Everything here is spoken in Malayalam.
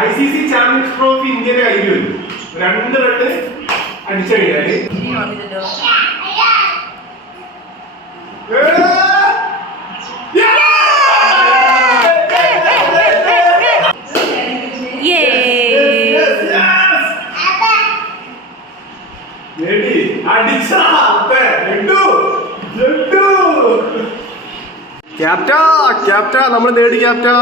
ICC ചാമ്പ്യൻസ് ട്രോഫി ഇന്ത്യയുടെ കയ്യിൽ വരും. 2 റണ്ണ് അടിച്ചു കഴിഞ്ഞാല് ക്യാപ്റ്റാ ക്യാപ്റ്റാ നമ്മൾ നേടി ക്യാപ്റ്റാ.